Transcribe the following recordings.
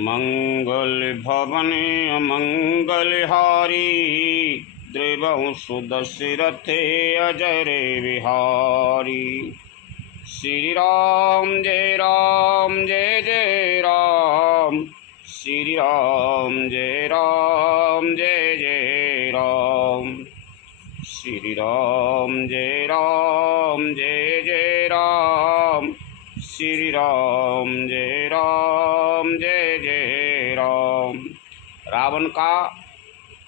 मंगल भवने अमंगल हारी, द्रिवहु सुदशरथे अजरे विहारी। श्री राम जय राम जय जय राम, श्री राम जय राम जय जय राम, श्री राम जय राम जय जय राम, श्री राम जय राम जय जय राम। रावण का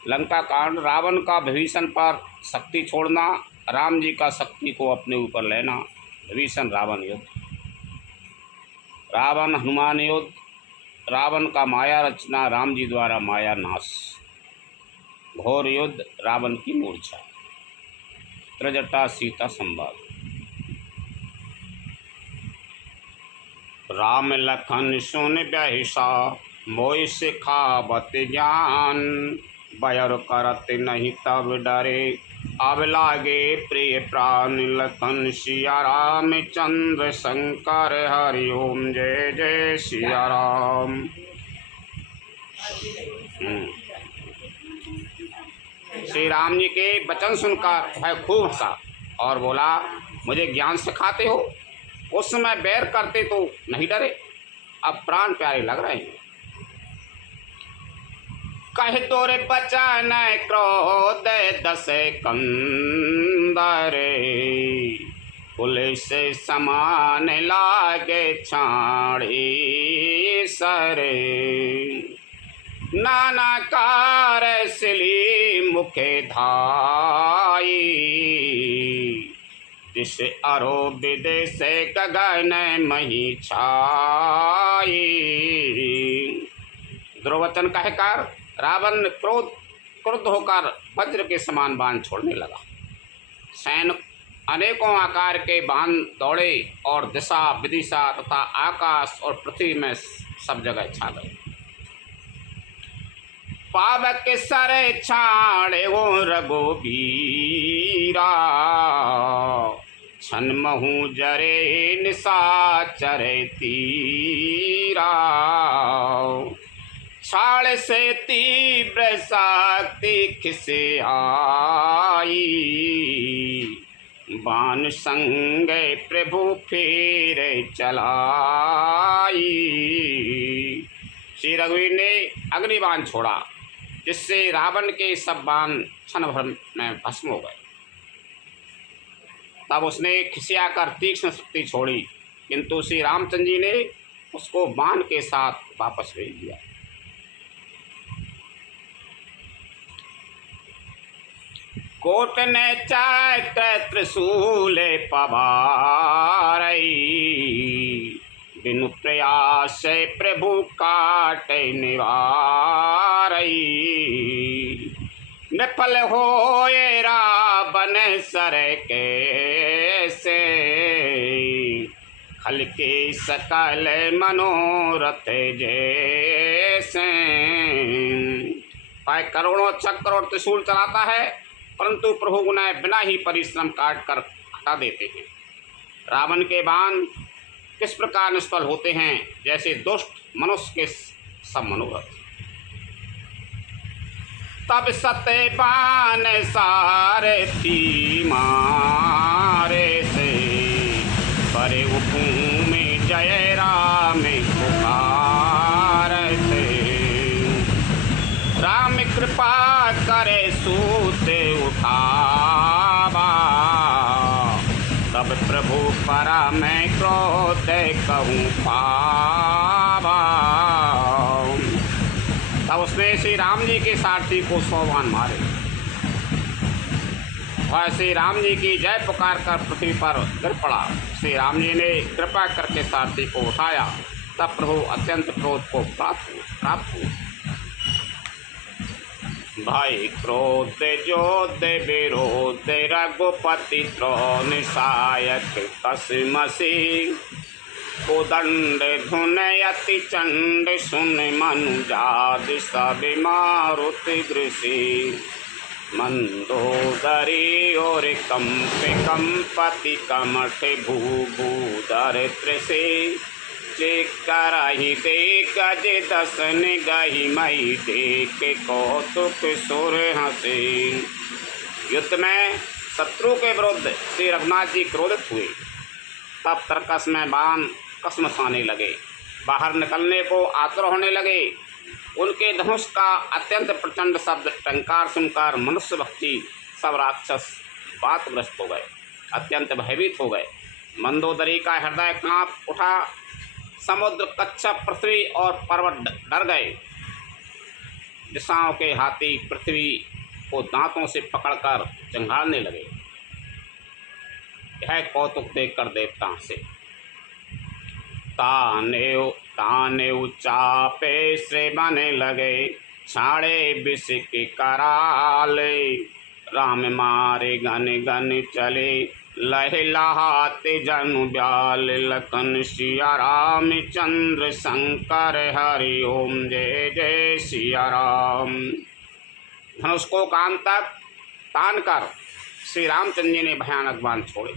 लंका कांड, रावण का विभीषण पर शक्ति छोड़ना, राम जी का शक्ति को अपने ऊपर लेना। विभीषण रावण युद्ध, रावण हनुमान युद्ध, रावण का माया रचना, राम जी द्वारा माया नाश, घोर युद्ध, रावण की मूर्छा, त्रिजटा सीता संवाद। राम लखन सुन बहिषा, मोहि सिखावत ज्ञान, बयर करत नहीं तब डरे, अब लागे प्रिय प्राण। लखन सिया राम चंद्र शंकर, हरि ओम जय जय सिया राम। श्री राम जी के वचन सुनकर वह खूब हंसा और बोला, मुझे ज्ञान सिखाते हो? उस समय बैर करते तो नहीं डरे, अब प्राण प्यारे लग रहे हैं। कह तोरे बचन क्रोध दस कंदरे, पुलिस समान लागे छाड़ी सरे। नाना कार सिली मुखे धाई, जिस अरो विदेश गगन मही छाई। दुर्वचन कहकर रावण क्रुद्ध होकर वज्र के समान बाण छोड़ने लगा। सैनिक अनेकों आकार के बाण दौड़े और दिशा विदिशा तथा आकाश और पृथ्वी में सब जगह छा गए। पावक सरे छाड़े वो रघुबीरा, छन महू जरे निशाचर तीरा। छाड़ से तीव्र शक्ति खिसे आई, बाण संगे प्रभु फिर चलाई। श्री रघुवीर ने अग्निबाण छोड़ा, जिससे रावण के सब बाण क्षण भर में भस्म हो गए। तब उसने खिसियाकर तीक्ष्ण शक्ति छोड़ी, किंतु श्री रामचंद्र जी ने उसको बाण के साथ वापस भेज दिया। कोट ने चक्र त्रिशूल पवारई, बिनु प्रयास प्रभु काट निवारई। विफल होए रावण सर कैसे, खल के सकल मनोरथ जैसे। पाए करोड़ों चक्र और त्रिशूल चलाता है, परंतु प्रभु उन्हें बिना ही परिश्रम काट कर हटा देते हैं। रावण के बाण किस प्रकार निष्फल होते हैं, जैसे दुष्ट मनुष्य के सब मनोरथ। तब सत्य बाण सारथी मारे से, परे भूमि जय राम पुकार से। राम कृपा करे सूते उठावा, तब प्रभु परा मैं क्रोध कहूँ पावा। तब उसने श्री राम जी के सारथी को 100 बाण मारे और श्री राम जी की जय पुकार कर पृथ्वी पर गिर पड़ा। श्री राम जी ने कृपा करके सारथी को उठाया, तब प्रभु अत्यंत क्रोध को प्राप्त हुए। भाई क्रोध जोध विरोध, रघुपति त्रोण सहायक कसमसी। कोदंड धुन अति चंड, सुन मनुजाद सब मारुति दृषि। मंदोदरी और कंपति कमठ भूभूधर त्रिषि। जे करहि देख जे दसन गही मई देख कौतुक सुर हंसे। युद्ध में शत्रु के विरुद्ध श्री रघुनाथ जी क्रोधित हुए। तब तरकस में बाण कसमसाने लगे, बाहर निकलने को आतुर होने लगे। उनके धनुष का अत्यंत प्रचंड शब्द टंकार सुनकर मनुष्य भक्षी सब राक्षस बातग्रस्त हो गए, अत्यंत भयभीत हो गए। मंदोदरी का हृदय कांप उठा। समुद्र, कच्छप, पृथ्वी और पर्वत डर गए। दिशाओं के हाथी पृथ्वी को दांतों से पकड़कर चंगाड़ने लगे। यह कौतुक देखकर देवता हंसे। तानेव चापे से बने लगे, छाड़े विष के कराले। राम मारे गन गन चले, लहलाते जनु ब्याल। लखन सिया राम चंद्र शंकर हरि ओम जय जय सिया राम। धनुष को कान तक तान कर श्री रामचंद्र जी ने भयानक बाण छोड़े।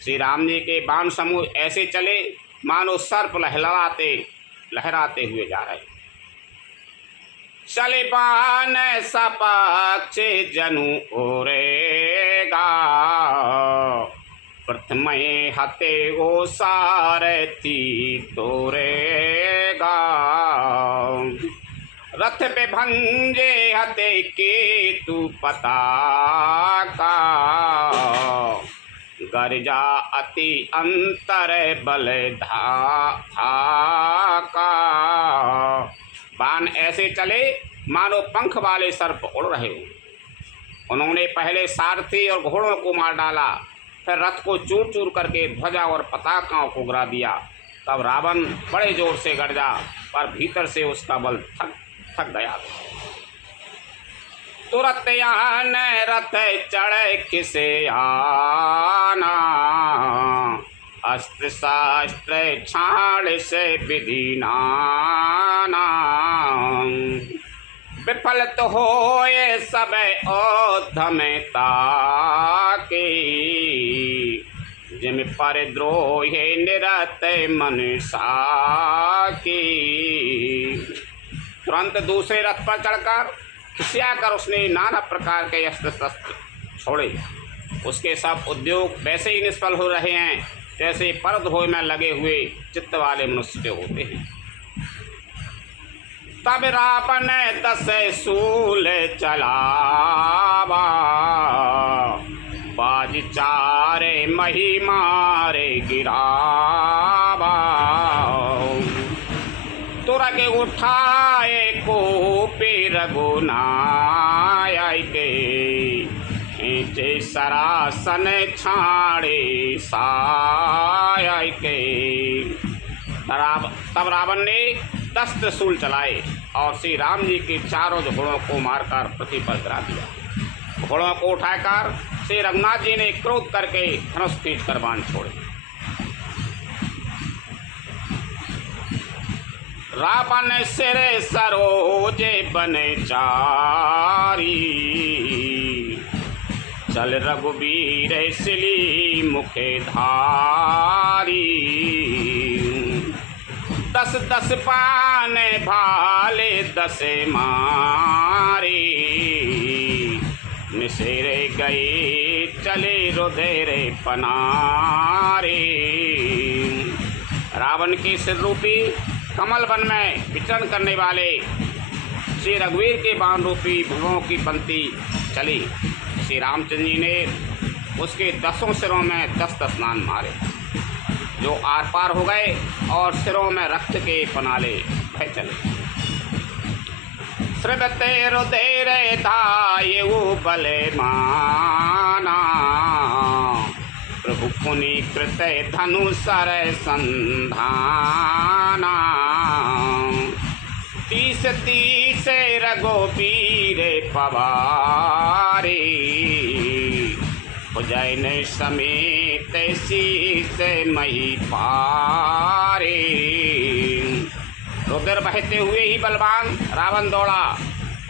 श्री राम जी के बाण समूह ऐसे चले मानो सर्प लहराते हुए जा रहे। चले बाण सपक्ष जनु ओरेगा, प्रथम हते ओ सारथी तोरेगा। रथ पे भंजे हते केतु पताका, गर्जा अति अंतर बल धाका। बाण ऐसे चले मानो पंख वाले सर्प उड़ रहे हो। उन्होंने पहले सारथी और घोड़ों को मार डाला, फिर रथ को चूर चूर करके ध्वजा और पताकाओं को गिरा दिया। तब रावण बड़े जोर से गर्जा, पर भीतर से उसका बल थक गया। तुरंत आन रथ चढ़े किसे आना, अस्त्र शास्त्र छाड़ से विधि नाना। विफल तो होए सब औधमता के, जिम पर द्रोहे निरत मन साकी। तुरंत दूसरे रथ पर चढ़कर खिसिया कर उसने नाना प्रकार के अस्त्र शस्त्र छोड़े। उसके सब उद्योग वैसे ही निष्फल हो रहे हैं जैसे परद्रोह में लगे हुए चित्त वाले मनुष्य के होते हैं। तब रावण 10 शूल चलावा, बाज चारे मही मारे गिरावा। तुरग उठाए को रघुनाय के, खींचे सरासन छाड़े साय के। तब रावण ने 10 त्रिशूल चलाए और श्री राम जी के चारों घोड़ों को मारकर पृथ्वी पर गिरा दिया। घोड़ों को उठाकर श्री रघुनाथ जी ने क्रोध करके धनुष खींच कर बाण छोड़े। रावण सिर सरोजे बने चारी, चल रघुबीर सिली मुखे धारी। 10 पान भाले 10 मारे, निसेरे गए चले रुधिरे पनारे। रावण के सिर रूपी कमल वन में विचरण करने वाले श्री रघुवीर के बाण रूपी भुवों की पंक्ति चली। श्री रामचंद्र जी ने उसके 10 सिरों में 10 नान मारे, जो आर पार हो गए और सिरों में रक्त के पनाले बह चले। श्रवते रुधिर धायु बले माना, प्रभु पुनि कृत धनु सर संधाना। 30 रघुबीर पवारे, उज्जैन समेत शीस मही पारे। रुधिर बहते हुए ही बलवान रावण दौड़ा।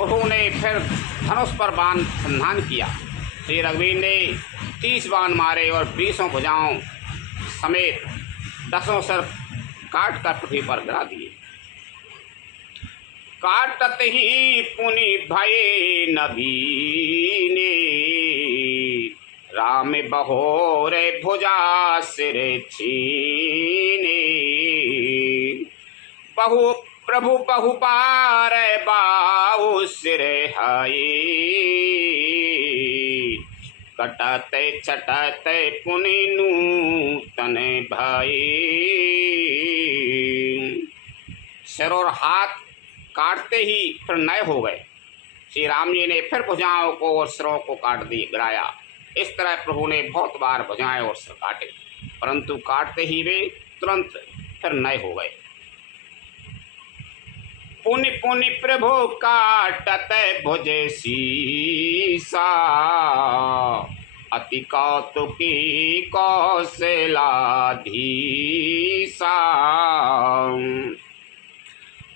उन्होंने फिर धनुष पर बाण संधान किया। श्री रघुवीर ने 30 बाण मारे और 20 भुजाओं समेत 10 सिर काट कर पृथ्वी पर गिरा दिए। काटत ही पुनि भये नबीने, राम बहोरे भुजा सिर छीने। बहु प्रभु बहु बार बाहु सिर हाय, कटते छटते पुनि नूतन भाई। सिर और हाथ काटते ही फिर नए हो गए। श्री राम जी ने फिर भुजाओं को और सिरों को काट दी गिराया। इस तरह प्रभु ने बहुत बार भुजाएं और सिर काटे, परंतु काटते ही वे तुरंत फिर नए हो गए। पुनि पुनि प्रभु काटत भुज सीसा, अति कौतुकी कौशलाधीसा।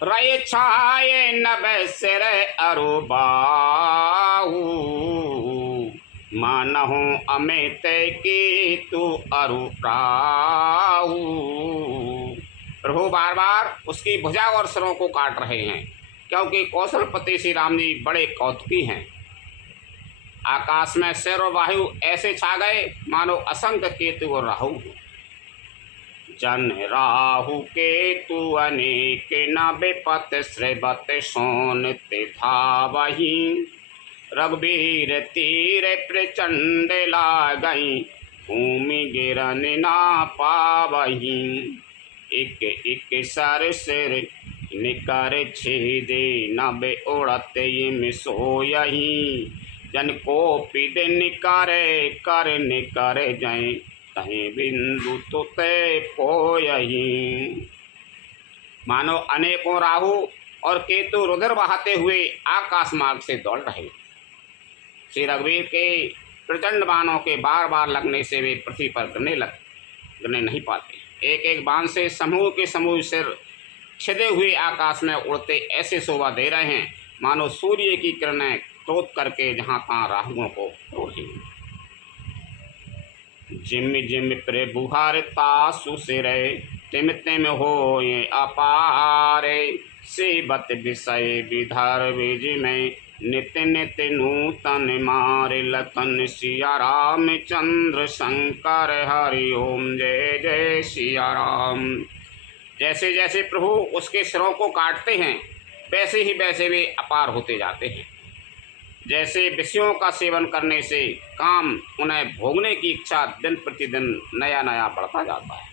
रय छाये नभ सिर अरु बाहु, मानहु अमित की तू अरु प्राहु। प्रभु बार बार उसकी भुजा और सिरों को काट रहे हैं, क्योंकि कौशलपति श्री राम जी बड़े कौतुकी हैं। आकाश में सिर और वायु ऐसे छा गए मानो असंख्य केतु और राहु। जन राहु केतु अनेक न विपत श्रीबत सोन धावही। रघुबीर तीर प्रचंड लागई, भूमि गिरन ना पावही। एक एक सर सिर निकर छेदे, नभ उड़त इम सोयही। जन को पिद निकरे कर निकर जय, कहीं बिंदु तुते पोयही। मानो अनेकों राहु और केतु रुधिर बहाते हुए आकाश मार्ग से दौड़ रहे। श्री रघुवीर के प्रचंड बाणों के बार बार लगने से वे पृथ्वी पर गिरने नहीं पाते। एक एक बाण से समूह के समूह सिर छिदे हुए आकाश में उड़ते ऐसे शोभा दे रहे हैं मानो सूर्य की किरणें क्रोध करके जहाँ तहाँ राहुओं को तोड़े। जिम जिम प्रभु हरता सुसिरे, तिम तिम होए अपारे। सेबत विषय विधर विज में, नित नित नूतन मारे। लखन सिया राम चंद्र शंकर हरि ओम जय जय सिया राम। जैसे जैसे प्रभु उसके सिरों को काटते हैं वैसे ही वैसे वे अपार होते जाते हैं। जैसे विषयों का सेवन करने से काम उन्हें भोगने की इच्छा दिन प्रतिदिन नया नया बढ़ता जाता है।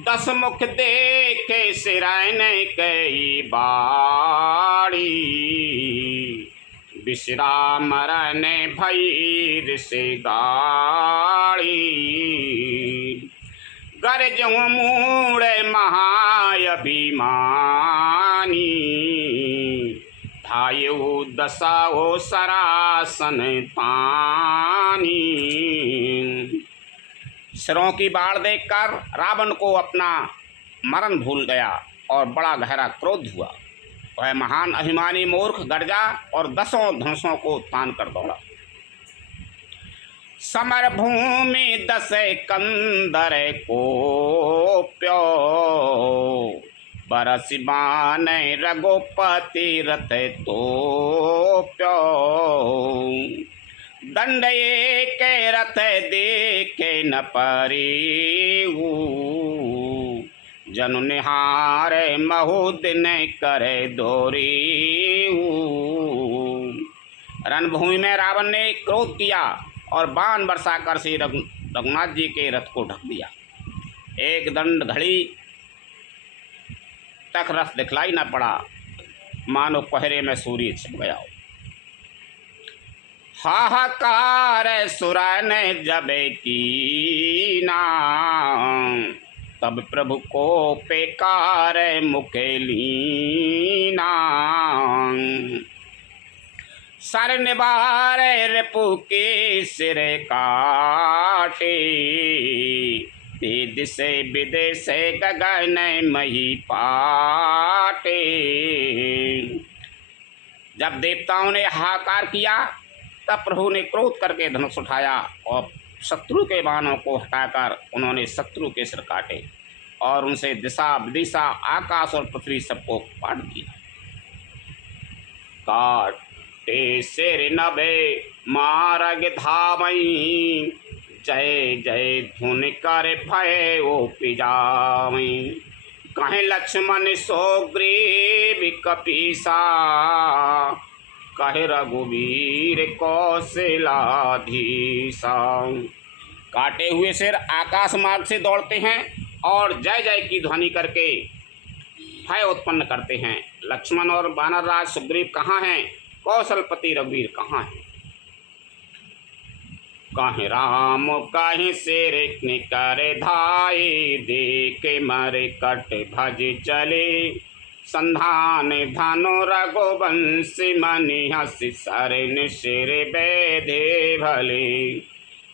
10 मुख देखे सिरायन कई बाड़ी, विश्राम रन भैर से गाड़ी। गरजहु मूढ़ महाअभिमानी, धायु दशाओ सरासन पानी। सिरों की बाढ़ देखकर रावण को अपना मरण भूल गया और बड़ा गहरा क्रोध हुआ। वह महान अभिमानी मूर्ख गरजा और 10 धनुषों को तान कर दौड़ा। समर भूमि 10 कंदर को प्यो, बरस बान रघुपति रथ तो प्यो। दंड एक रथ देखे न परिऊ, जनु निहार महुदिन करे दोरीऊ। रणभूमि में रावण ने क्रोध किया और बाण बरसाकर श्री रघुनाथ जी के रथ को ढक दिया। एक दंड घड़ी तक रथ दिखलाई न पड़ा, मानो कोहरे में सूर्य छिप गया हो। हाहाकार सुरन जब कीना, तब प्रभु को पेकार मुखे लीना। सर निबार रिपु के सिर काटे, तेज से विदेश गगन मही पाटे। जब देवताओं ने हाहाकार किया तब प्रभु ने क्रोध करके धनुष उठाया और शत्रु के बाणों को हटाकर उन्होंने शत्रु के सिर काटे और उनसे दिशा विदिशा आकाश और पृथ्वी सबको काट दिया। काटे सिर नभे मारग धामई, जय जय धुन कर भय ओ पिजामई। कहे लक्ष्मण सोग्रीव कपीसा, कहे रघुवीर कौशलाधीसा। काटे हुए सिर आकाश मार्ग से दौड़ते हैं और जय जय की ध्वनि करके भय उत्पन्न करते हैं। लक्ष्मण और वानरराज सुग्रीव कहाँ हैं? कौशलपति रघुवीर कहाँ हैं? कहीं राम कहीं सिर निकर धाये, देख मरे कट भज चले। संधान धनु रघुवंश मनि हसि, सरन सिर बेधे भले।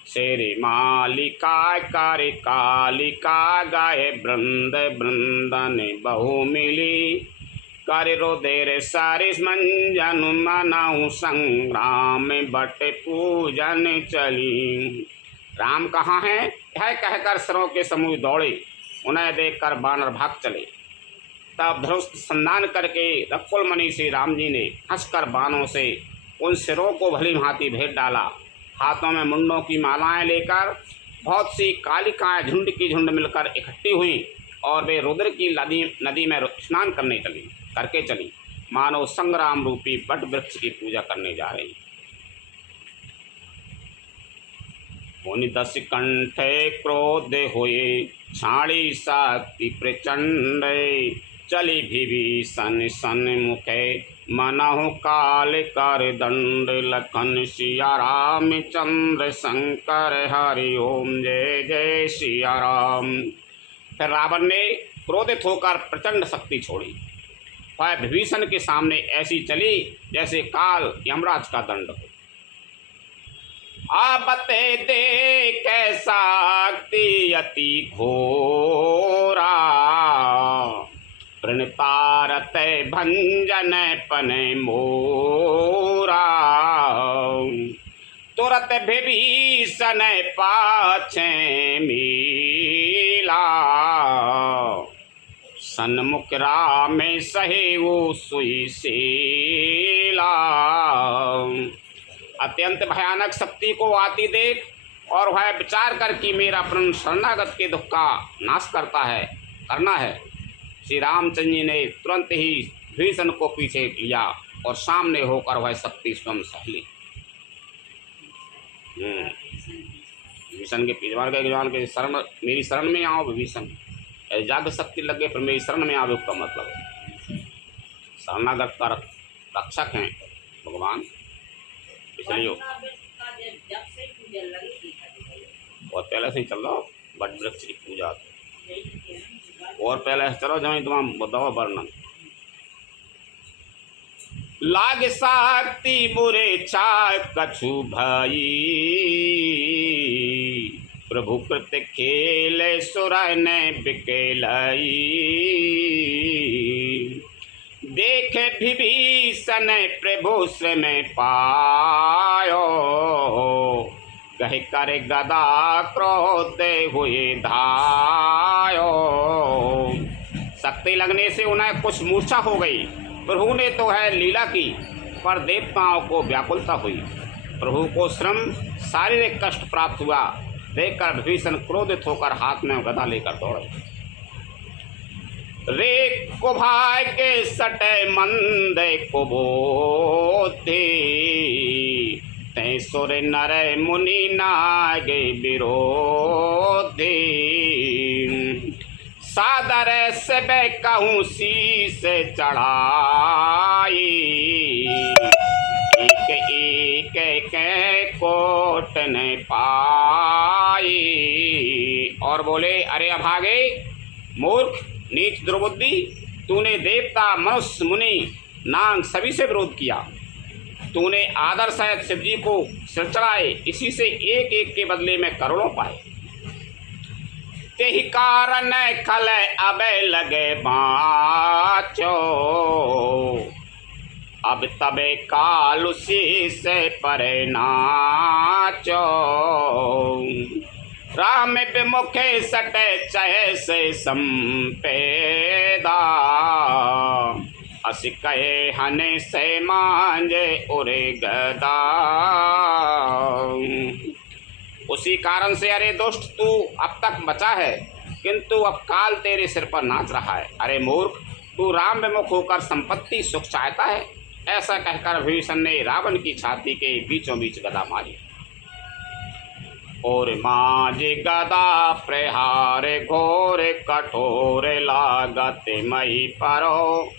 सिर मालिका कर कालिका, गाय वृंद वृंदन बहु मिली। कर रोदेर सारिस मंजन, मनाऊ संग्राम बट पूजन चली। राम कहाँ हैं? यह कहकर सरों के समूह दौड़े, उन्हें देखकर बानर भाग चले। तब धनुष संधान करके रकुल मणि से राम जी ने हंसकर बाणों से उन सिरों को भली भांति भेद डाला। हाथों में मुंडों की मालाएं लेकर बहुत सी कालिकाएं झुंड की झुंड मिलकर इकट्ठी हुई और वे रुद्र की नदी में स्नान करके चली, मानो संग्राम रूपी वट वृक्ष की पूजा करने जा रही। मुनि दस कंठे क्रोध हुए, छाड़ी शक्ति प्रचंड। चली विभीषण सन्मुखे, मनहु काल कर दंड। लखन सिया राम चंद्र शंकर, हरि ओम जय जय सिया राम। फिर रावण ने क्रोधित होकर प्रचंड शक्ति छोड़ी। वह विभीषण के सामने ऐसी चली जैसे काल यमराज का दंड हो। आबते दे कैसा अति घोरा, प्रणतारत भंजन पन मोरा। तुरत विभीषण पाछे मिला, सन्मुख राम सहे वो सुई सेला। अत्यंत भयानक शक्ति को आती देख और वह विचार कर कि मेरा प्रण शरणागत के दुख का नाश करना है, श्री रामचंद्र जी ने तुरंत ही विभीषण को पीछे लिया और सामने होकर वह शक्ति स्वयं सह ली। विभीषण के के शरण, मेरी शरण में आओ विभीषण। जाग शक्ति लगे पर मेरी शरण में आओ का मतलब शरणागत का रक्षक हैं भगवान, इसलिए और पहले से ही चल रहा वट वृक्ष की पूजा और पहले से चलो जब तमाम बताओ वर्णन। लाग शक्ति बुरे चाय कछु भाई, प्रभु कृत खेल सुर ने बिकेलाई। देखे विभीषण प्रभु से में पायो, कह कर गदा क्रोध हुए धायो। शक्ति लगने से उन्हें कुछ मूर्छा हो गई। प्रभु ने तो है लीला की, पर देवताओं को व्याकुलता हुई। प्रभु को श्रम शारीरिक कष्ट प्राप्त हुआ। देखकर विभीषण क्रोधित होकर हाथ में गदा लेकर दौड़े। रे को भाई के सटे मंद को बोधे, तै सुर नर मुनि नागे विरोधे। सादर से बै कहूँ शीस चढ़ाई, एक एक के कोट न पाई। और बोले, अरे अभागे मूर्ख नीच दुर्बुद्धि, तूने देवता मनुष्य मुनि नाग सभी से विरोध किया। तूने आदर सहित शिव जी को सिर चढ़ाए, इसी से एक एक के बदले में करोड़ों पाए। तेहि कारण खल अबे लगे बाचो, अब तबे काल उसी से परे नाचो। राम विमुखे सटे चहे से संपेदा, अस कहे हने से मांझे उरे गदा। उसी कारण से अरे दुष्ट तू अब तक बचा है, किंतु अब काल तेरे सिर पर नाच रहा है। अरे मूर्ख, तू राम विमुख होकर संपत्ति सुख चाहता है। ऐसा कहकर विभीषण ने रावण की छाती के बीचों बीच गदा मारी। और मांझे गदा प्रहार घोर कठोर लागत मही परो।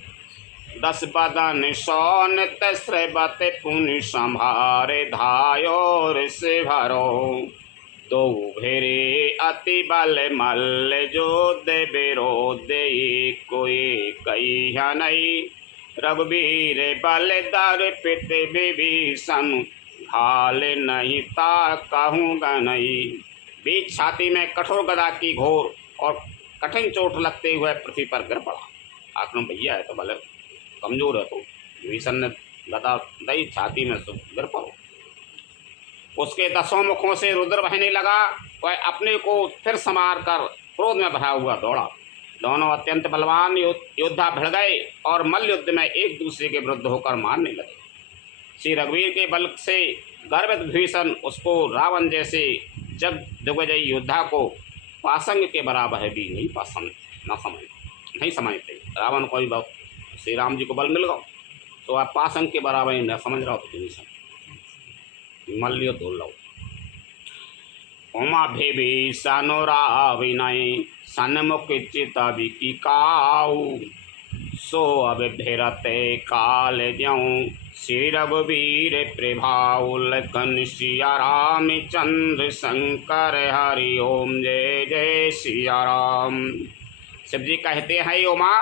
10 बदन सोन तस्रबत पुनि संभारे धायोर से भरो। 2 भेरे अति बल मल्ल जो दे विरोध कोई कही नहीं। रघुवीर बल दर पित विभीषण घाल नहीं ता कहूँगा नहीं। बीच छाती में कठोर गदा की घोर और कठिन चोट लगते हुए पृथ्वी पर गिर पड़ा। आखिर भैया है तो भले कमजोर है, तो विभीषण ने गदा दई छाती में गिर पड़ो। उसके 10 मुखों से रुद्र बहने लगा। वह अपने को फिर संवार कर क्रोध में भरा हुआ दौड़ा। दोनों अत्यंत बलवान योद्धा भिड़ गए और मल्ल युद्ध में एक दूसरे के विरुद्ध होकर मारने लगे। श्री रघुवीर के बल से गर्वित विभीषण उसको रावण जैसे जग दिग्विजयी योद्धा को पासंग के बराबर भी नहीं समझते। रावण को भी श्री राम जी को बल मिल गया, तो आप पासंग के बराबर न समझ रहा हो तो विभीषण मल्ल युद्ध लो। उमा विभीषण राविनय सन्मुख चित विकाऊ। सो अब भिरते काल ज्यों श्री रघुवीर प्रभाऊ। लखन सिया राम चंद्र शंकर हरि ओम जय जय सिया राम। शिव जी कहते हैं, उमा,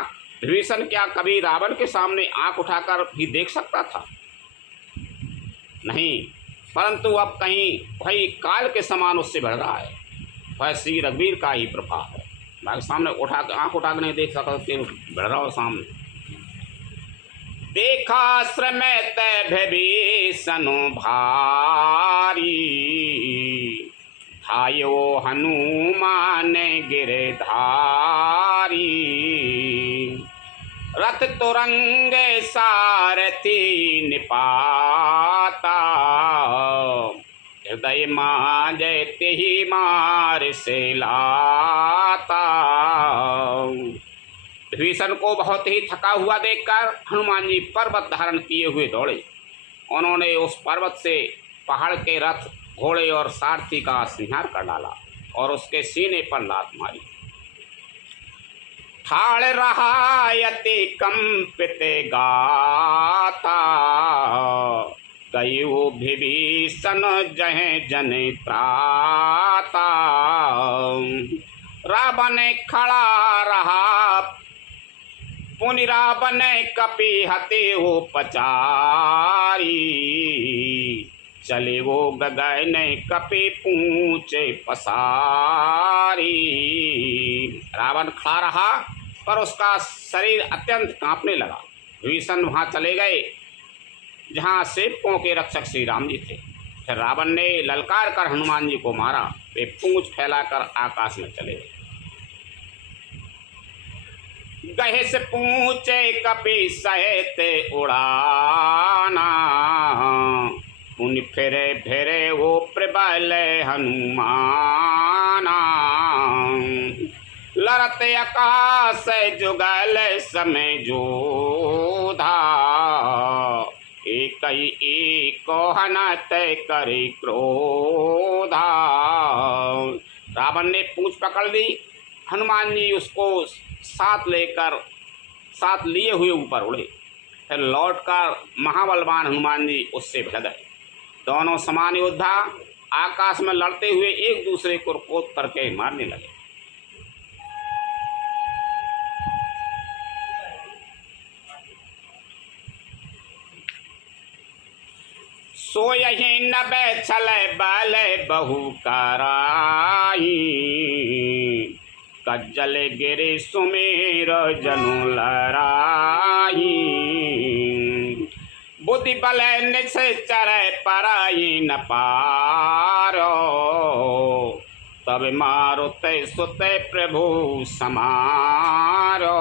विभीषण क्या कभी रावण के सामने आंख उठाकर भी देख सकता था? नहीं, परंतु अब कहीं वही काल के समान उससे बढ़ रहा है। वह श्री रघुवीर का ही प्रभाव है। भाई सामने उठा कर आंख उठा कर नहीं देख सकता, फिर बढ़ रहा हो सामने। देखा श्रमित विभीषण भारी। धायो हनुमान गिरधारी। रथ तुरंग सारथी निपाता। हृदय मांझे तेहि मार से लाता। विभीषण को बहुत ही थका हुआ देखकर हनुमान जी पर्वत धारण किए हुए दौड़े। उन्होंने उस पर्वत से पहाड़ के रथ, घोड़े और सारथी का संहार कर डाला और उसके सीने पर लात मारी। ठाड़ रहा यति कंपित गाता। गयो विभीषण जहे जन त्राता। रावण खड़ा रहा पुनि रावण कपि हते हो पचारी। चले वो गगन कपि पूछे पसारी। रावण खड़ा रहा पर उसका शरीर अत्यंत कांपने लगा। विभीषण वहाँ चले गए जहाँ सेवकों के रक्षक श्री राम जी थे। फिर रावण ने ललकार कर हनुमान जी को मारा। वे पूंछ फैलाकर आकाश में चले गए। गहे से पूछे कपि सहित उड़ाना। पुनि फिरे फिरे वो प्रबल हनुमाना। लड़त आकाश जुगल समय जोधा। एक हनत करी क्रोधा। रावण ने पूंछ पकड़ ली। हनुमान जी उसको साथ लिए हुए ऊपर उड़े। फिर लौटकर महाबलवान हनुमान जी उससे भिड़ गए। दोनों समान योद्धा आकाश में लड़ते हुए एक दूसरे को कोत करके मारने लगे। सोयहि नभे छल बल बहु कराई। कज्जल गिरि सुमेर जनु लड़ाई। बुद्धि बल निश्चर पराई न पारो, तब मारुते सुते प्रभु समारो।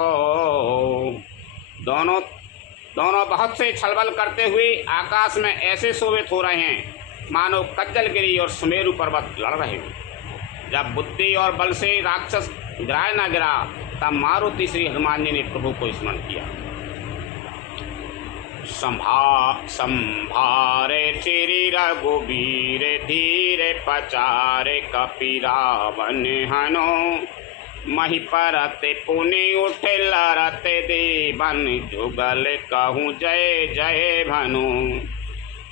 दोनों बहुत से छलबल करते हुए आकाश में ऐसे शोभित हो रहे हैं मानो कज्जलगिरी और सुमेरु पर्वत लड़ रहे हैं। जब बुद्धि और बल से राक्षस गिराए न गिरा, तब मारुति श्री हनुमान जी ने प्रभु को स्मरण किया। संभारे श्री रघुबीर धीरे पचारे, कपि रावण हनो मही परते पुनि उठे लरते देवन, जुगल कहूँ जय जय भनु।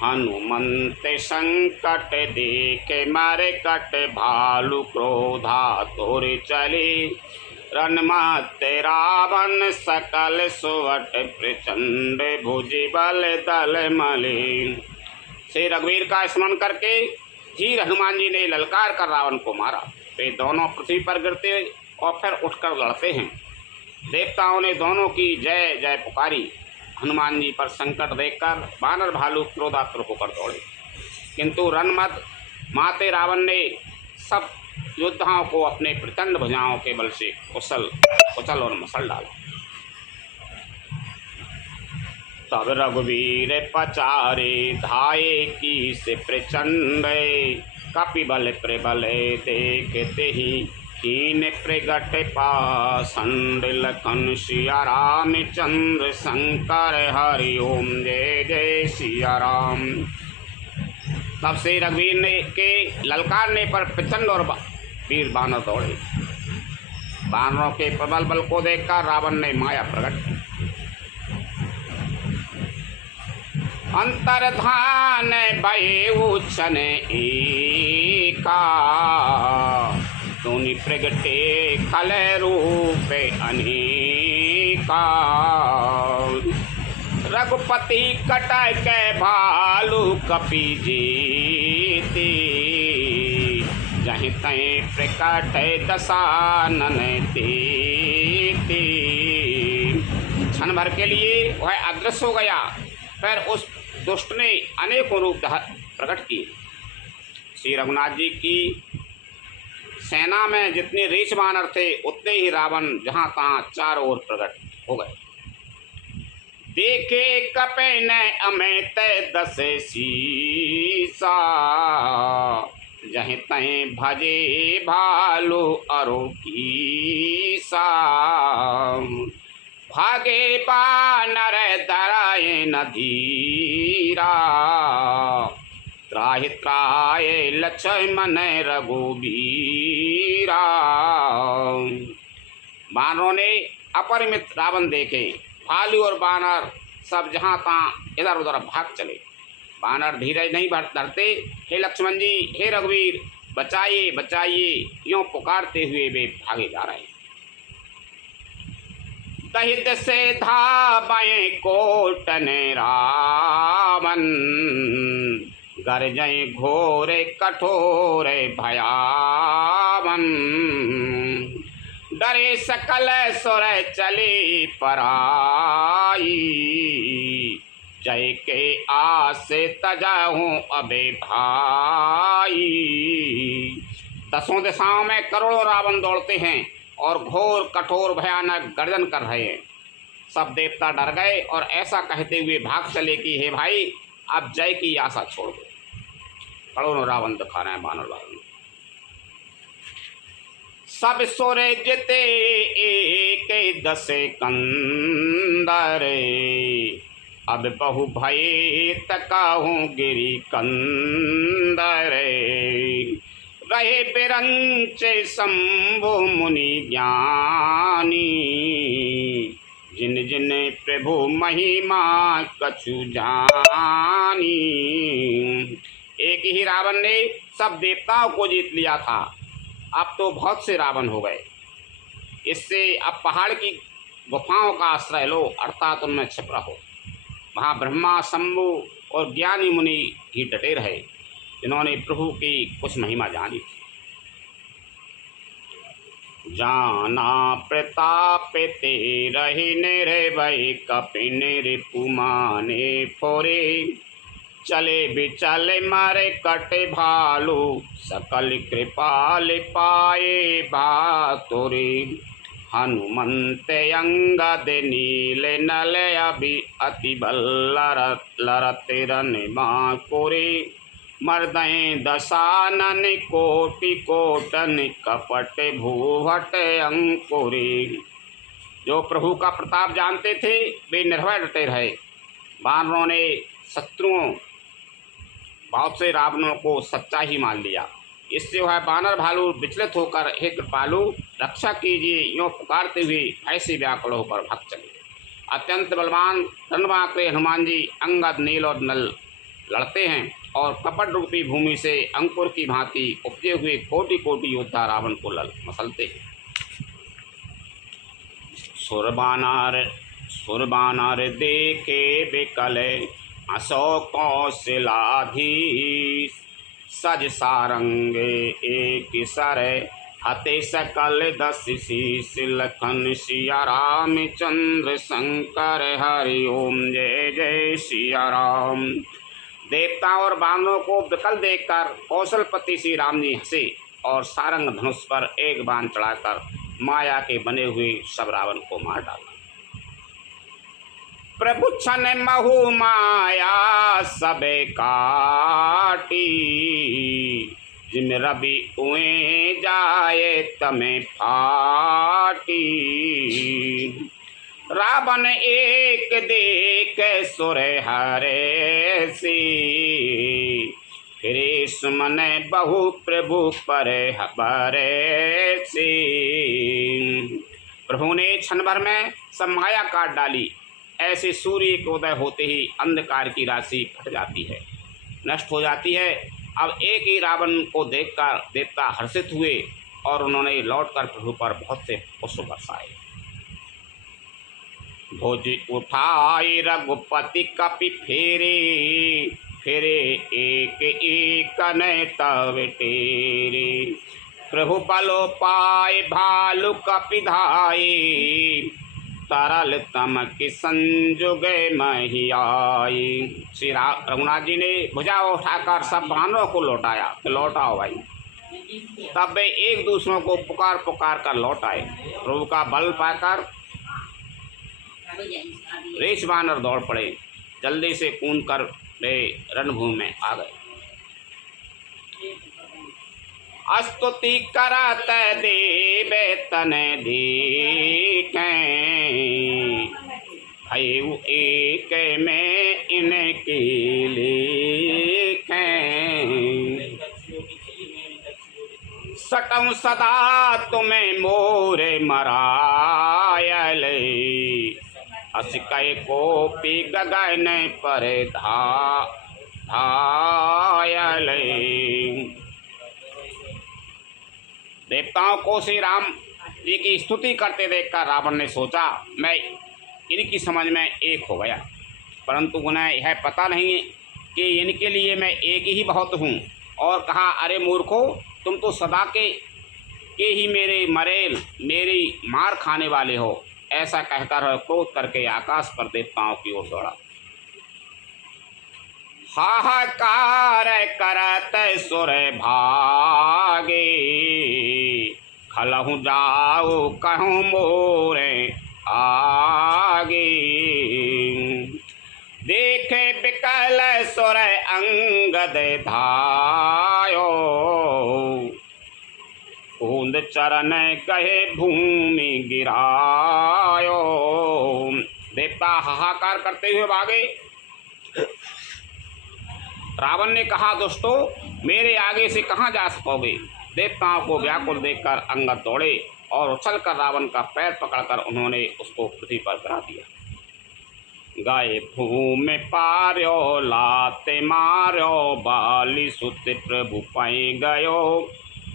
हनुमंत संकट देखे मारे कट, भालू क्रोधा तोरे चले, रण माते रावण सकल सुवट, प्रचंड भुजि बल दल मले। श्री रघुवीर का स्मरण करके धीर हनुमान जी ने ललकार कर रावण को मारा। वे दोनों पृथ्वी पर गिरते और फिर उठकर लड़ते हैं। देवताओं ने दोनों की जय जय पुकारी। हनुमान जी पर संकट देखकर वानर भालू क्रोधातुर होकर दौड़े, किंतु रणमद माते रावण ने सब योद्धाओं को अपने प्रचंड भुजाओं के बल से कुचल और मसल डाला। तब रघुवीर पचारे, धाये की से प्रचंड, कपि बल प्रबल देखते ही, कीन प्रगट पाषंड, लखन सिया राम चंद्र शंकर हरि ओम जय जय सिया राम। तब से रघुवीर ने के ललकारने पर प्रचंड और वीर बानर दौड़े। बानरों के प्रबल बल को देखकर रावण ने माया प्रकट की। अंतर्धान भय उछन एका, तुनि प्रगटे खल रूप अनेका। रघुपति कटै के भालू कपि जेते, जहीं तहीं प्रकट दशानन तेते। क्षण भर के लिए वह अदृश्य हो गया। फिर उस दुष्ट ने अनेकों रूप प्रकट किए। श्री रघुनाथ जी की सेना में जितने रीछ बानर थे, उतने ही रावण जहाँ तहाँ चारों ओर प्रकट हो गए। देखे कपे न अमित दस सीसा, जहीं तहीं भजे भालू अरो कीसा। भागे बानर दराए न धीरा, त्राहि त्राहि लक्ष्मण रघुबीरा। बानरों ने अपरिमित रावण देखे। भालू और बानर सब जहाँ तहाँ इधर उधर भाग चले। बानर धीरज नहीं धरते। हे लक्ष्मण जी, हे रघुवीर, बचाइए बचाइए, यूँ पुकारते हुए वे भागे जा रहे हैं। दहित से धाबे कोटन रावण, गरजय घोरे कठोरे भयावन। डरे सकल सुर चले पराई, जय के आस तजहूँ अबे भाई। दसों दिशाओं में करोड़ों रावण दौड़ते हैं और घोर कठोर भयानक गर्जन कर रहे हैं। सब देवता डर गए और ऐसा कहते हुए भाग चले कि हे भाई, अब जय की आशा छोड़ दो। करोड़ों रावण दिखा रहे हैं बानर वाले। सब सोरे जिते एक दसे कंदर, अब बहु भये तकाहूँ गिरी कंदर। रहे बिरंचे शंभु मुनि ज्ञानी, जिन जिन प्रभु महिमा कछु जानी। एक ही रावण ने सब देवताओं को जीत लिया था, अब तो बहुत से रावण हो गए। इससे अब पहाड़ की गुफाओं का आश्रय लो, अर्थात उनमें छिप रहो। वहाँ ब्रह्मा, शंभु और ज्ञानी मुनि ही डटे रहे, जिन्होंने प्रभु की कुछ महिमा जानी। जाना प्रताप ते रही निर्भय कपिन रिपुमाने फोरे चले बिचल मारे कटे भालू सकल कृपाल पाए भातुरी हनुमंत अंगद नील नल अभि अति बल लरते रन बांकुरे मर्दय दशानन कोटि कोटन कपट भूभट अंकुरे। जो प्रभु का प्रताप जानते थे वे निर्भय डटे रहे। वानरों ने शत्रुओं बहुत से रावणों को सच्चा ही मान लिया। इससे वह वानर भालू विचलित होकर हे कृपालु रक्षा कीजिए यूँ पुकारते हुए ऐसे व्याकुल होकर भाग चले। अत्यंत बलवान रणबांकुरे हनुमान जी अंगद नील और नल लड़ते हैं और कपट रूपी भूमि से अंकुर की भांति उपजे हुए कोटि कोटि योद्धा रावण को मसलते हैं। सुरबानर देखे बिकल असो कौशलाधीश सज सारंगे एक सर हते सकल दस शीश लखन सिया राम चंद्र शंकर हरि ओम जय जय सिया राम। देवता और बानरों को विकल देखकर कौशलपति श्री राम जी हंसे और सारंग धनुष पर एक बाण चढ़ाकर माया के बने हुए सब रावण को मार डाला। प्रभु छन महु माया सबे काटी जिम रवि उए जाए तमें फाटी रावण एक देख सुर हरे सी फिर सुमन बहु प्रभु पर हबरे सी। प्रभु ने क्षण भर में सब माया काट डाली। ऐसे सूर्य के उदय होते ही अंधकार की राशि फट जाती है, नष्ट हो जाती है। अब एक ही रावण को देखकर देवता हर्षित हुए और उन्होंने लौटकर प्रभु पर बहुत से पुष्प बरसाए। भुज उठाई रघुपति कपि फेरे फिरे एक एक ने तब टेरे प्रभु बलो पाए भालु कपि धाये तरल तमक संजुग महियाई। श्री रघुनाथ जी ने भुजा उठाकर सब बानरों को लौटाया कि लौटाओ भाई। तब वे एक दूसरों को पुकार पुकार कर लौट आए। प्रभु का बल पाकर रेस बानर दौड़ पड़े, जल्दी से कूद कर वे रणभूमि में आ गए। स्तुति करत देव तन दीखें भयउ एक में इनकी लिखें सटम सदा तुम्हें मोरे मरायल अस कै कोपी गगन पर धायल। देवताओं को श्री राम जी की स्तुति करते देखकर रावण ने सोचा मैं इनकी समझ में एक हो गया, परंतु उन्हें यह पता नहीं कि इनके लिए मैं एक ही बहुत हूँ। और कहा अरे मूर्खो, तुम तो सदा के ही मेरे मरेल मेरी मार खाने वाले हो। ऐसा कहकर क्रोध करके आकाश पर देवताओं की ओर दौड़ा। हाहाकार करत सुर भागे खलहु जाओ कहूँ मोरे आगे देखे बिकल सुर अंगद धायो कूंद चरण गहे भूमि गिरायो। देवता हाहाकार करते हुए भागे। रावण ने कहा दुष्टो, मेरे आगे से कहाँ जा सकोगे। देवताओं को व्याकुल देखकर अंगद दौड़े और उछलकर रावण का पैर पकड़कर उन्होंने उसको पृथ्वी पर गिरा दिया। गए भूमि पार्यो लाते मार्यो बाली सुत प्रभु पाई गयो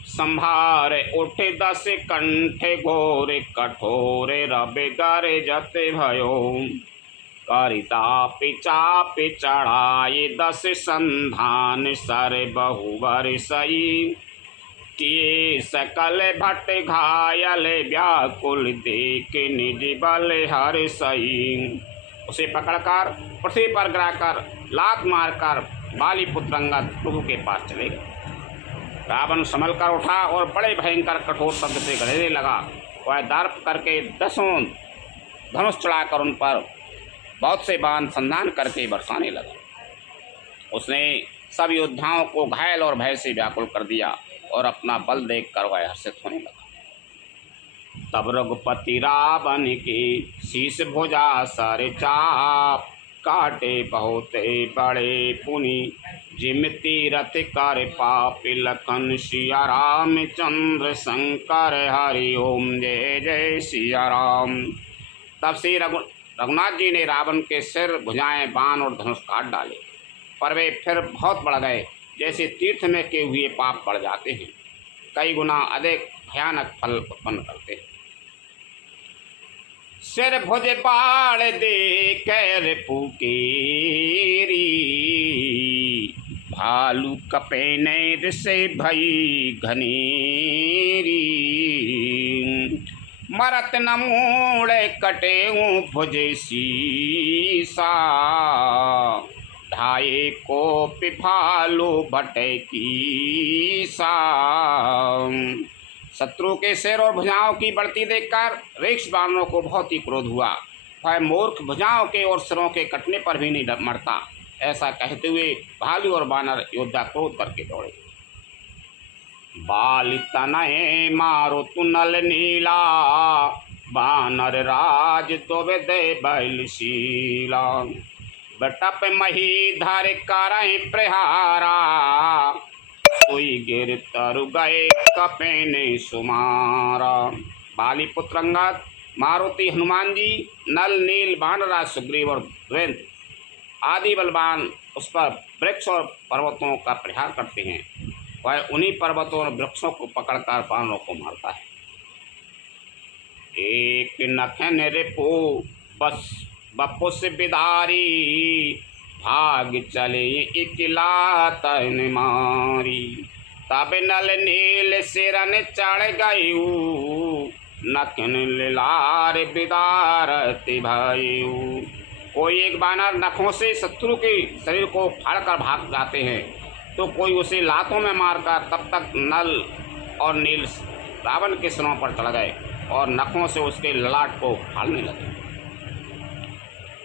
संभार उठ दस कंठ घोर कठोर रबे गरे जते भयो करिता पिचाप चढ़ाए दस संधान सर बहुवर सई किए सकल भट घायल व्याकुल देख निज बल हर सही। उसे पकड़कर पृथ्वी पर गिराकर लात मारकर बाली पुत्र अंगद प्रभु के पास चले गए। रावण संभल कर उठा और बड़े भयंकर कठोर शब्द से गरजने लगा। वह दर्प करके 10 धनुष चढ़ाकर उन पर बहुत से बाण संधान करके बरसाने लगा। उसने सब योद्धाओं को घायल और भय से व्याकुल कर दिया और अपना बल देखकर वह हर्षित होने लगा। तब रघुपति रावण की शीश भुजा सर चाप, काटे बहुत बड़े पुनि जिम तीरथ कर पाप। लखन सिया रामचंद्र शंकर हरि ओम जय जय सिया राम। तब श्री रघुनाथ जी ने रावण के सिर, भुजाएं, बाण और धनुष काट डाले, पर वे फिर बहुत बढ़ गए। जैसे तीर्थ में किए हुए पाप बढ़ जाते हैं, कई गुना अधिक भयानक फल उत्पन्न करते हैं। सिर भुज बाढ़ दे कर पुकेरी, भालू कपे नैर से भई घनेरी। मरत न मूड़ कटे भुज शीसा, ढाए को पिभालू भटे की सा। शत्रु के सिर और भुजाओं की बढ़ती देखकर रेक्ष बानरों को बहुत ही क्रोध हुआ। वह मूर्ख भुजाओं के और सिरों के कटने पर भी नहीं मरता। ऐसा कहते हुए भालू और बानर योद्धा क्रोध करके दौड़े। बाल तनय मारो तुनल नीला, बानर राज तो दे बैलशीला। बटप मही धर करय प्रहारा, कोई गिर तरु गए कपेने सुमारा। बाली पुत्र अंगद, मारुति हनुमान जी, नल नील बानराज सुग्रीव और द्वैंत आदि बलवान उस पर वृक्ष और पर्वतों का प्रहार करते हैं। वह उन्हीं पर्वतों और वृक्षों को पकड़कर बानरों को मारता है। एक नखन रिपु बस बपुस बिदारी, भाग चले इकला तन मारी। तब नल नील सिरन चढ़ गयू, नखन लार बिदारत भयू। कोई एक बानर नखों से शत्रु के शरीर को फाड़कर भाग जाते हैं, तो कोई उसे लातों में मारकर तब तक नल और नील रावण के सिरों पर चढ़ गए और नखों से उसके ललाट को फाड़ने लगे।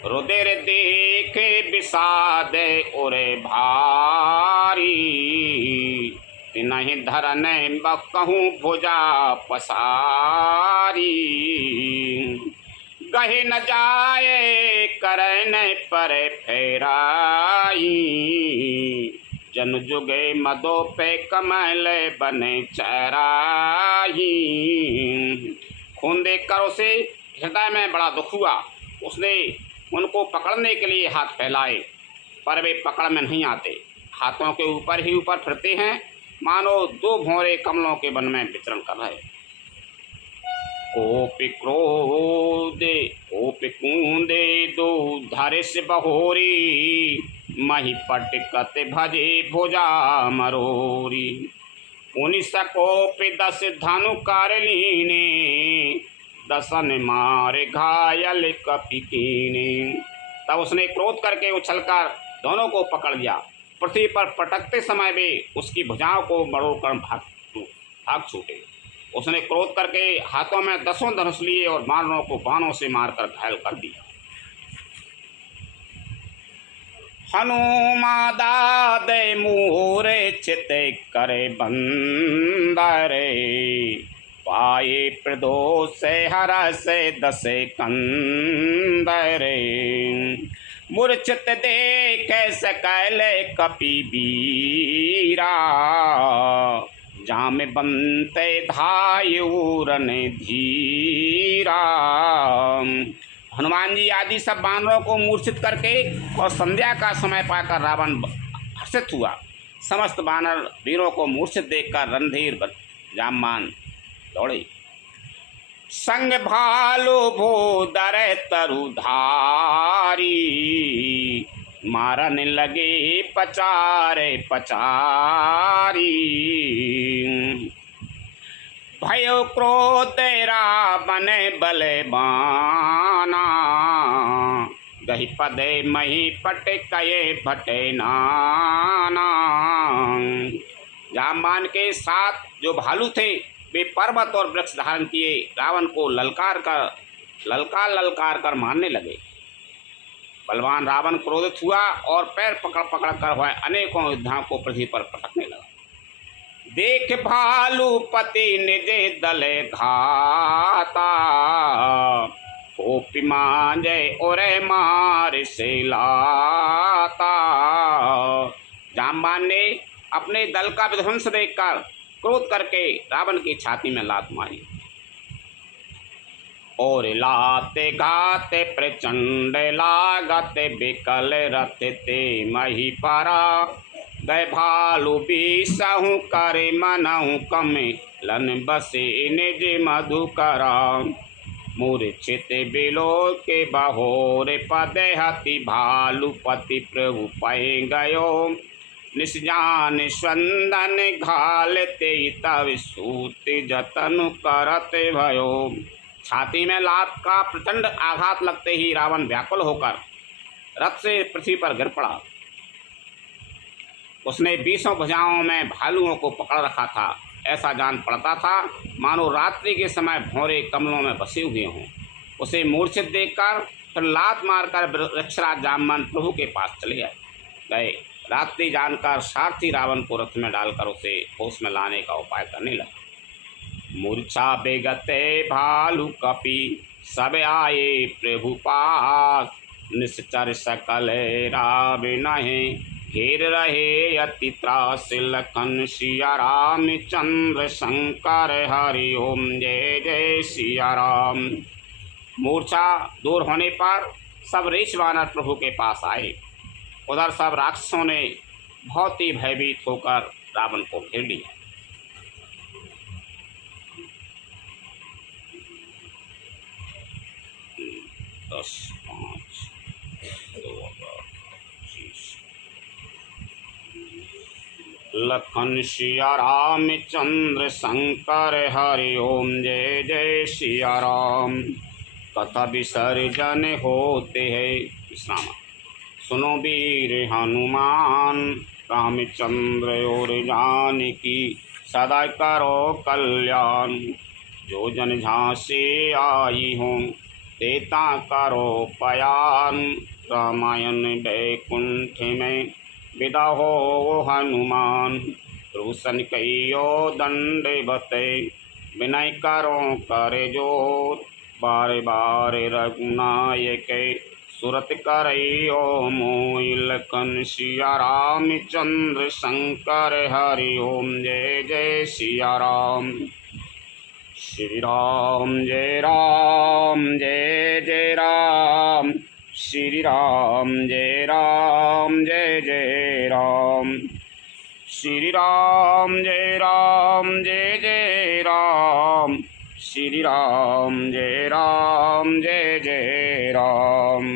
रुधिर देखे विषाद उरे भारी, नहीं धरन बकहूँ भुजा पसारी। गहे न जाए करन पर फेराई, जन जुगे मदो पे कमल बने चराई। खून देखकर उसे हृदय में बड़ा दुख हुआ। उसने उनको पकड़ने के लिए हाथ फैलाए, पर वे पकड़ में नहीं आते। हाथों के ऊपर ही ऊपर फिरते हैं, मानो 2 भौरे कमलों के वन में विचरण कर रहे। कोपि क्रोधे कोपि कूंदे दो धरिस बहोरी, मही पटकत भजे भुजा मरोरी। 19 कोपि 10 धनु कर लीने, दसन मार घायल कपि कीने। तब उसने क्रोध करके उछलकर दोनों को पकड़ लिया। पृथ्वी पर पटकते समय वे उसकी भुजाओं को मरोड़कर भाग छूटे। उसने क्रोध करके हाथों में 10 धनुष लिए और बानरों को बाणों से मारकर घायल कर दिया। हनुमादादे मोरे चित करे बंदरे, पाए प्रदोष हर से 10 कंदरे। मूर्छित देख सकल कपि बीरा, जाम बनते धायूरन धीरा। हनुमान जी आदि सब बानरों को मूर्छित करके और संध्या का समय पाकर रावण हर्षित हुआ। समस्त बानर वीरों को मूर्छित देखकर रणधीर जामवान दौड़े। संग भालू भूदर तरुधारी, मारन लगे पचारे पचारी। भयो क्रोध रावण बलवाना, गही पदे मही पट कये भटे नाना। जाम्बान के साथ जो भालू थे वे पर्वत और वृक्ष धारण किए रावण को ललकार कर मारने लगे। बलवान रावण क्रोधित हुआ और पैर पकड़ पकड़ कर हुआ अनेकों योद्धाओं को पृथ्वी पर पटकने लगा। देख भालूपति निज दल घाता, कोपी मांजय और मार से लाता। जाम्बान ने अपने दल का विध्वंस देखकर क्रोध करके रावण की छाती में लात मारी और लाते घाते प्रचंड लागते बिकल रथ ते मही पारा। गए भालू बीसहु करे मनहु कमे लन बसे निज मधुकरा। मूर्छित बिलो के बहोरे पद हति भालूपति प्रभु पै गयो। निस्जान स्वंदन घालते तब सूत जतन करत भयो। छाती में लात का प्रचंड आघात लगते ही रावण व्याकुल होकर रथ से पृथ्वी पर गिर पड़ा। उसने 20 भुजाओं में भालुओं को पकड़ रखा था। ऐसा जान पड़ता था मानो रात्रि के समय भौरे कमलों में बसे हुए हों। उसे मूर्छित देखकर फिर लात मारकर वृक्षराज जाम्बान प्रभु के पास चले गए। रात्रि जानकर सारथी रावण को रथ में डालकर उसे होश में लाने का उपाय करने लगा। मूर्छा बेगते भालू कपि सब आए प्रभु पास। निश्चर सकल राव नहे घेर रहे अति त्रास। लखन सिया राम चंद्र शंकर हरि ओम जय जय सिया राम। मूर्छा दूर होने पर सब ऋषि वानर प्रभु के पास आए। उधर सब राक्षसों ने बहुत ही भयभीत होकर रावण को घेर लिया। दस पाँच दो लखन सिया राम चंद्र शंकर हरि ओम जय जय सिया राम। कथा विसर्जन होते है विश्राम। सुनो वीर हनुमान रामचंद्र और जानकी सदा करो कल्याण। जो जन झांसे आई हों देता करो पयान। रामायण वैकुंठ में विदा हो हनुमान। रोशन कहियो दंड बते विनय करो कर जोर। बार बार रघुनायक सुरत करयो मोहि। लखन सिया राम चंद्र शंकर हरि ओम जय जय सिया राम। श्री राम जय जय राम। श्री राम जय जय राम। श्री राम जय जय राम। श्री राम जय जय राम।